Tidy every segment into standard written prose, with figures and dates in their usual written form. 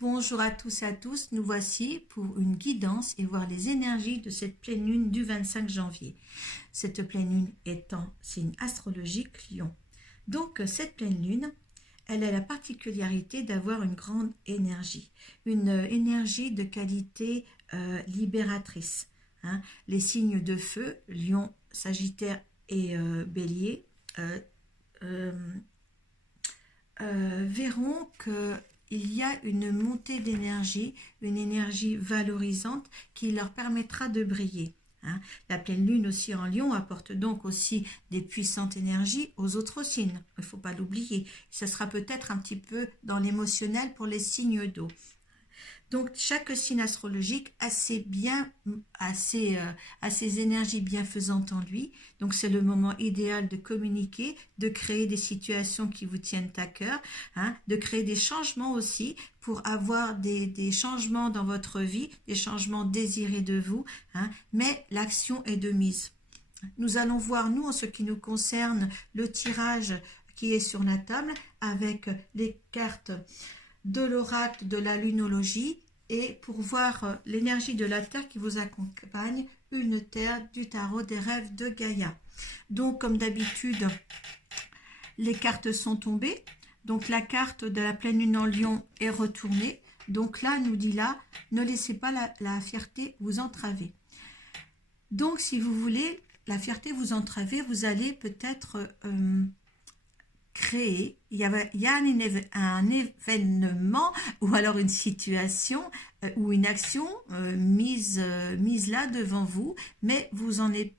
Bonjour à tous et à tous, nous voici pour une guidance et voir les énergies de cette pleine lune du 25 janvier. Cette pleine lune étant signe astrologique Lion. Donc cette pleine lune, elle a la particularité d'avoir une grande énergie, une énergie de qualité libératrice. Les signes de feu, Lion, Sagittaire et Bélier, verront que il y a une montée d'énergie, une énergie valorisante qui leur permettra de briller. La pleine lune aussi en Lion apporte donc aussi des puissantes énergies aux autres signes. Il ne faut pas l'oublier. Ce sera peut-être un petit peu dans l'émotionnel pour les signes d'eau. Donc chaque signe astrologique a ses énergies bienfaisantes en lui. Donc c'est le moment idéal de communiquer, de créer des situations qui vous tiennent à cœur, de créer des changements aussi pour avoir des changements dans votre vie, des changements désirés de vous, mais l'action est de mise. Nous allons voir, nous, en ce qui nous concerne, le tirage qui est sur la table avec les cartes de l'oracle de la lunologie et pour voir l'énergie de la Terre qui vous accompagne, une Terre du tarot des rêves de Gaïa. Donc comme d'habitude, les cartes sont tombées. Donc la carte de la pleine lune en Lion est retournée. Donc là, nous dit là, ne laissez pas la fierté vous entraver. Donc si vous voulez, la fierté vous entraver, vous allez peut-être créer, il y a un événement ou alors une situation ou une action mise là devant vous, mais vous en êtes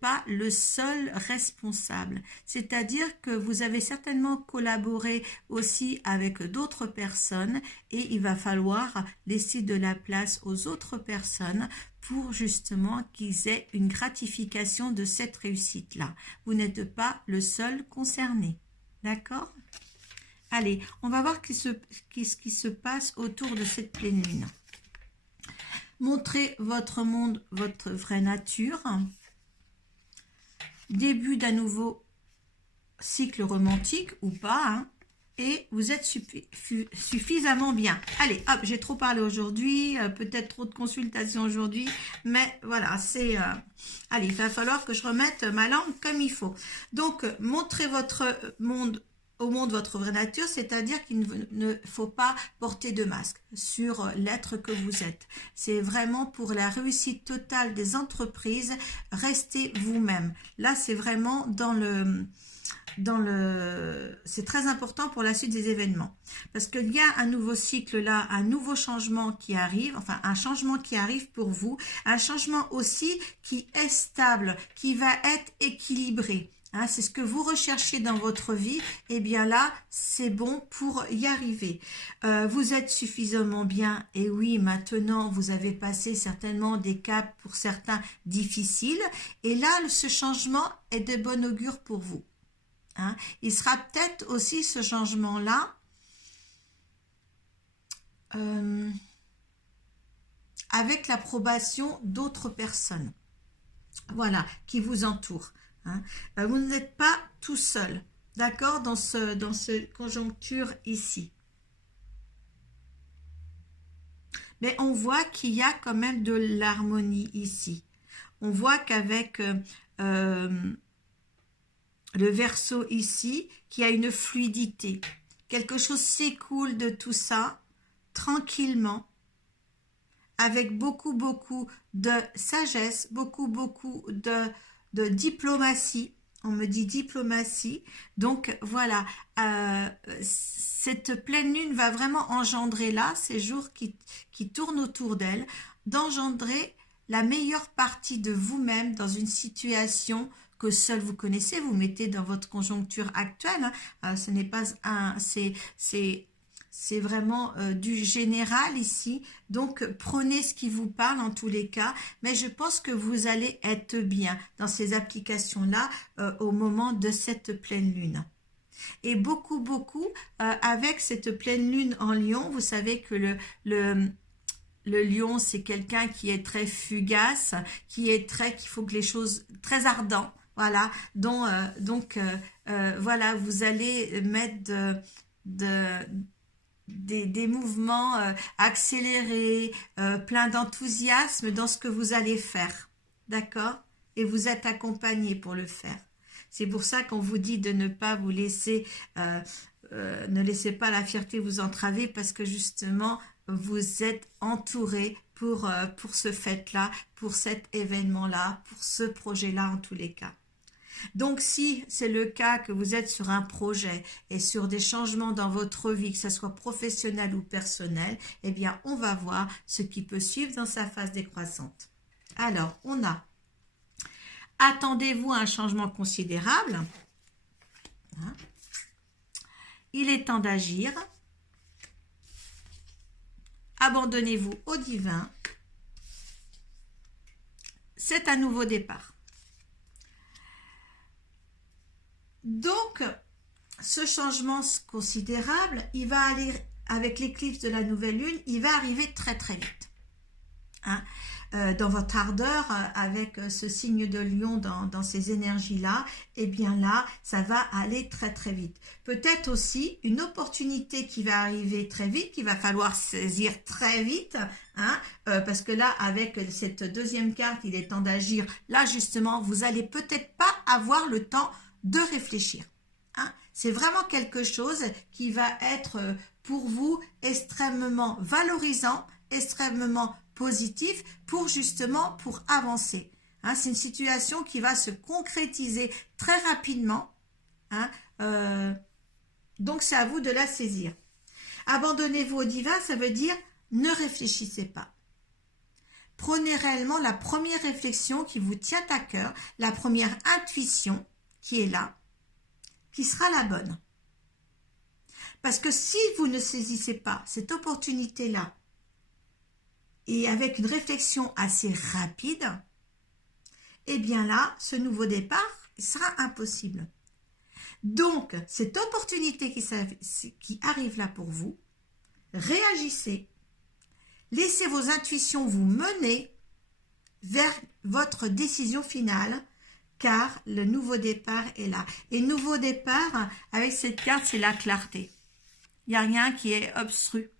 pas le seul responsable. C'est-à-dire que vous avez certainement collaboré aussi avec d'autres personnes et il va falloir laisser de la place aux autres personnes pour justement qu'ils aient une gratification de cette réussite-là. Vous n'êtes pas le seul concerné. D'accord ? Allez, on va voir ce qui se passe autour de cette pleine lune. Montrez votre monde, votre vraie nature. Début d'un nouveau cycle romantique ou pas, et vous êtes suffisamment bien. Allez, hop, j'ai trop parlé aujourd'hui, peut-être trop de consultations aujourd'hui, mais voilà, c'est... allez, il va falloir que je remette ma langue comme il faut. Donc, montrez votre monde au monde votre vraie nature, c'est-à-dire qu'il ne faut pas porter de masque sur l'être que vous êtes. C'est vraiment pour la réussite totale des entreprises, restez vous-même. Là, c'est vraiment c'est très important pour la suite des événements. Parce qu'il y a un nouveau cycle là, un nouveau changement qui arrive, enfin un changement qui arrive pour vous, un changement aussi qui est stable, qui va être équilibré. C'est ce que vous recherchez dans votre vie, et bien là, c'est bon pour y arriver. Vous êtes suffisamment bien, et oui, maintenant, vous avez passé certainement des caps pour certains difficiles, et là, ce changement est de bon augure pour vous. Il sera peut-être aussi ce changement-là avec l'approbation d'autres personnes, voilà, qui vous entourent. Vous n'êtes pas tout seul, d'accord, dans cette conjoncture ici. Mais on voit qu'il y a quand même de l'harmonie ici. On voit qu'avec le Verseau ici, qu'il y a une fluidité. Quelque chose s'écoule de tout ça, tranquillement, avec beaucoup de sagesse, beaucoup de diplomatie. On me dit diplomatie. Donc voilà, cette pleine lune va vraiment engendrer là, ces jours qui tournent autour d'elle, d'engendrer la meilleure partie de vous-même dans une situation que seul vous connaissez, vous mettez dans votre conjoncture actuelle. Ce n'est pas c'est vraiment du général ici, donc prenez ce qui vous parle en tous les cas, mais je pense que vous allez être bien dans ces applications-là au moment de cette pleine lune. Et beaucoup, avec cette pleine lune en Lion, vous savez que le Lion, c'est quelqu'un qui est très fugace, qu'il faut que les choses très ardent, voilà, donc voilà, vous allez mettre des mouvements accélérés, plein d'enthousiasme dans ce que vous allez faire. D'accord? Et vous êtes accompagné pour le faire. C'est pour ça qu'on vous dit de ne pas vous laisser, ne laissez pas la fierté vous entraver, parce que justement, vous êtes entouré pour ce fait-là, pour cet événement-là, pour ce projet-là en tous les cas. Donc si c'est le cas que vous êtes sur un projet et sur des changements dans votre vie, que ce soit professionnel ou personnel, eh bien on va voir ce qui peut suivre dans sa phase décroissante. Alors, on a attendez-vous à un changement considérable. Il est temps d'agir. Abandonnez-vous au divin. C'est un nouveau départ. Donc, ce changement considérable, il va aller avec l'éclipse de la nouvelle lune, il va arriver très très vite. Dans votre ardeur, avec ce signe de lion dans ces énergies-là, eh bien là, ça va aller très très vite. Peut-être aussi une opportunité qui va arriver très vite, qu'il va falloir saisir très vite, parce que là, avec cette deuxième carte, il est temps d'agir. Là, justement, vous allez peut-être pas avoir le temps de réfléchir. C'est vraiment quelque chose qui va être pour vous extrêmement valorisant, extrêmement positif pour avancer. C'est une situation qui va se concrétiser très rapidement. Donc c'est à vous de la saisir. Abandonnez-vous au divin, ça veut dire ne réfléchissez pas. Prenez réellement la première réflexion qui vous tient à cœur, la première intuition qui est là, qui sera la bonne. Parce que si vous ne saisissez pas cette opportunité-là, et avec une réflexion assez rapide, eh bien là, ce nouveau départ sera impossible. Donc, cette opportunité qui arrive là pour vous, réagissez, laissez vos intuitions vous mener vers votre décision finale, car le nouveau départ est là. Et nouveau départ, avec cette carte, c'est la clarté. Il n'y a rien qui est obstru.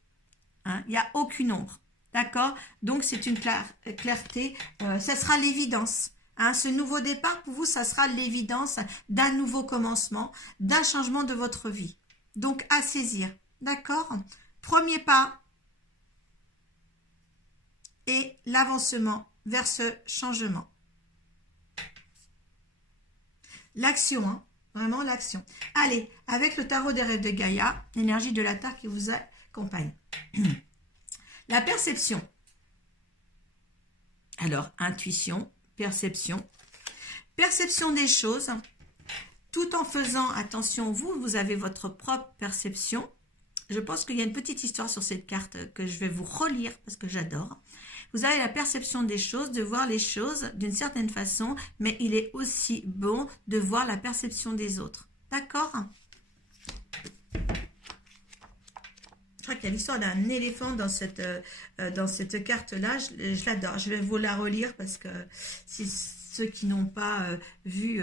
Il n'y a aucune ombre. D'accord? Donc, c'est une clarté. Ça sera l'évidence. Ce nouveau départ, pour vous, ça sera l'évidence d'un nouveau commencement, d'un changement de votre vie. Donc, à saisir. D'accord? Premier pas et l'avancement vers ce changement. L'action, vraiment l'action. Allez, avec le tarot des rêves de Gaïa, l'énergie de la Terre qui vous accompagne. La perception. Alors, intuition, perception. Perception des choses, tout en faisant attention, vous avez votre propre perception. Je pense qu'il y a une petite histoire sur cette carte que je vais vous relire parce que j'adore. Vous avez la perception des choses, de voir les choses d'une certaine façon, mais il est aussi bon de voir la perception des autres. D'accord ? Je crois qu'il y a l'histoire d'un éléphant dans cette carte-là. Je l'adore. Je vais vous la relire parce que si ceux qui n'ont pas vu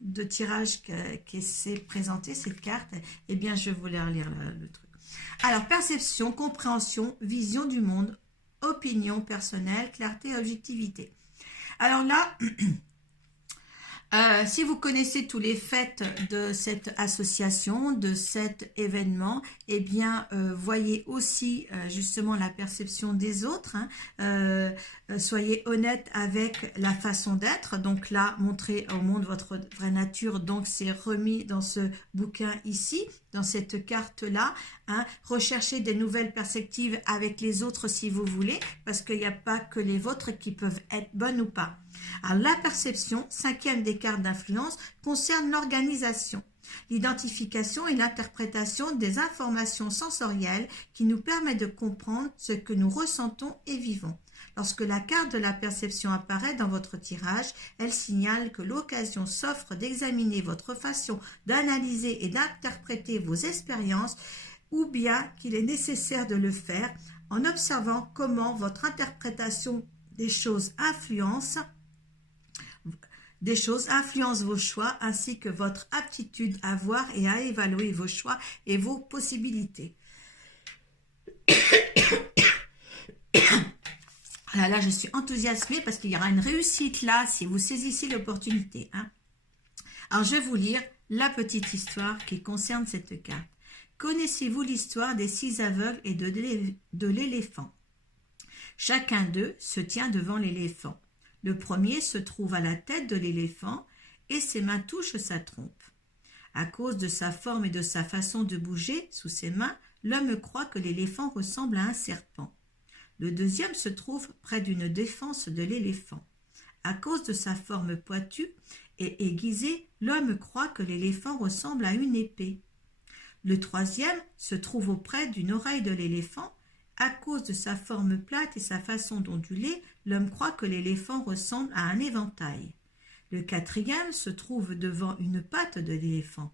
de tirage qui s'est présenté, cette carte, eh bien, je vais vous la relire le truc. Alors, perception, compréhension, vision du monde, opinion personnelle, clarté, objectivité. Alors là... si vous connaissez tous les faits de cette association, de cet événement, eh bien, voyez aussi justement la perception des autres. Soyez honnête avec la façon d'être. Donc là, montrez au monde votre vraie nature. Donc, c'est remis dans ce bouquin ici, dans cette carte-là. Recherchez des nouvelles perspectives avec les autres si vous voulez, parce qu'il n'y a pas que les vôtres qui peuvent être bonnes ou pas. Alors, la perception, cinquième des cartes d'influence, concerne l'organisation, l'identification et l'interprétation des informations sensorielles qui nous permet de comprendre ce que nous ressentons et vivons. Lorsque la carte de la perception apparaît dans votre tirage, elle signale que l'occasion s'offre d'examiner votre façon d'analyser et d'interpréter vos expériences, ou bien qu'il est nécessaire de le faire en observant comment votre interprétation des choses influence des choses influencent vos choix ainsi que votre aptitude à voir et à évaluer vos choix et vos possibilités. Là, je suis enthousiasmée parce qu'il y aura une réussite là si vous saisissez l'opportunité. Hein. Alors, je vais vous lire la petite histoire qui concerne cette carte. Connaissez-vous l'histoire des 6 aveugles et de l'éléphant? Chacun d'eux se tient devant l'éléphant. Le premier se trouve à la tête de l'éléphant et ses mains touchent sa trompe. À cause de sa forme et de sa façon de bouger sous ses mains, l'homme croit que l'éléphant ressemble à un serpent. Le deuxième se trouve près d'une défense de l'éléphant. À cause de sa forme pointue et aiguisée, l'homme croit que l'éléphant ressemble à une épée. Le troisième se trouve auprès d'une oreille de l'éléphant. À cause de sa forme plate et sa façon d'onduler, l'homme croit que l'éléphant ressemble à un éventail. Le quatrième se trouve devant une patte de l'éléphant.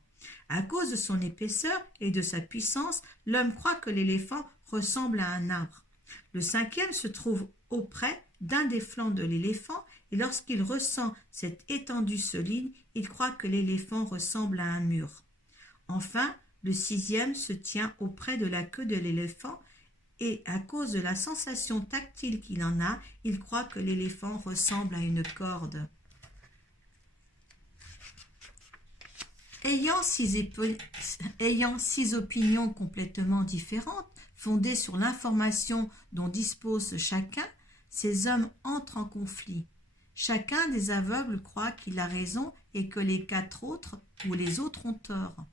À cause de son épaisseur et de sa puissance, l'homme croit que l'éléphant ressemble à un arbre. Le cinquième se trouve auprès d'un des flancs de l'éléphant et lorsqu'il ressent cette étendue solide, il croit que l'éléphant ressemble à un mur. Enfin, le sixième se tient auprès de la queue de l'éléphant et à cause de la sensation tactile qu'il en a, il croit que l'éléphant ressemble à une corde. Ayant 6 opinions complètement différentes, fondées sur l'information dont dispose chacun, ces hommes entrent en conflit. Chacun des aveugles croit qu'il a raison et que les 4 autres ou les autres ont tort.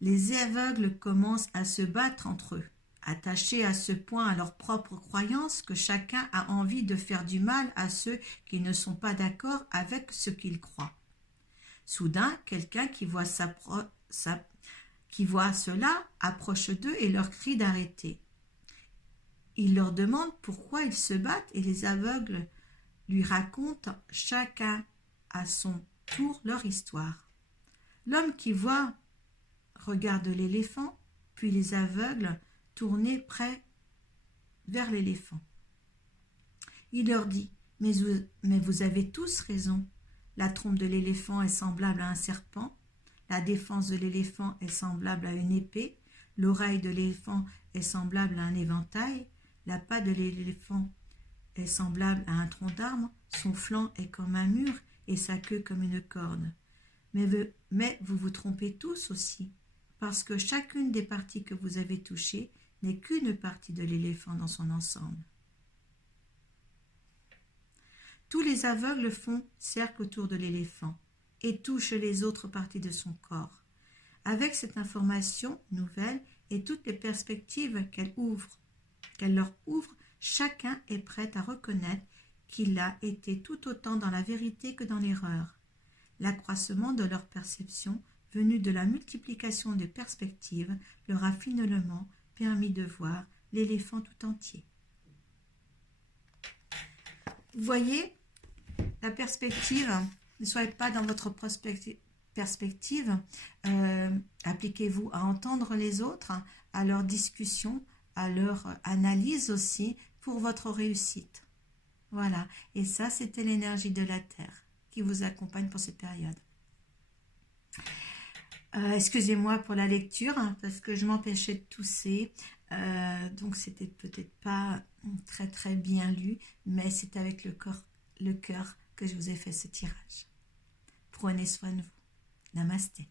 Les aveugles commencent à se battre entre eux, attachés à ce point à leur propre croyance que chacun a envie de faire du mal à ceux qui ne sont pas d'accord avec ce qu'ils croient. Soudain, quelqu'un qui voit cela approche d'eux et leur crie d'arrêter. Il leur demande pourquoi ils se battent et les aveugles lui racontent chacun à son tour leur histoire. L'homme qui voit regarde l'éléphant, puis les aveugles tournés près vers l'éléphant. Il leur dit « Mais vous avez tous raison. La trompe de l'éléphant est semblable à un serpent, la défense de l'éléphant est semblable à une épée, l'oreille de l'éléphant est semblable à un éventail, la patte de l'éléphant est semblable à un tronc d'arbre, son flanc est comme un mur et sa queue comme une corde. Mais vous vous trompez tous aussi, parce que chacune des parties que vous avez touchées n'est qu'une partie de l'éléphant dans son ensemble. Tous les aveugles font cercle autour de l'éléphant et touchent les autres parties de son corps. Avec cette information nouvelle et toutes les perspectives qu'elle leur ouvre, chacun est prêt à reconnaître qu'il a été tout autant dans la vérité que dans l'erreur. L'accroissement de leur perception, venu de la multiplication des perspectives, leur a finalement permis de voir l'éléphant tout entier. Vous voyez, la perspective, ne soyez pas dans votre perspective, appliquez-vous à entendre les autres, à leur discussion, à leur analyse aussi pour votre réussite. Voilà, et ça c'était l'énergie de la Terre qui vous accompagne pour cette période. Excusez-moi pour la lecture, hein, parce que je m'empêchais de tousser, donc c'était peut-être pas très très bien lu, mais c'est avec le cœur que je vous ai fait ce tirage. Prenez soin de vous. Namasté.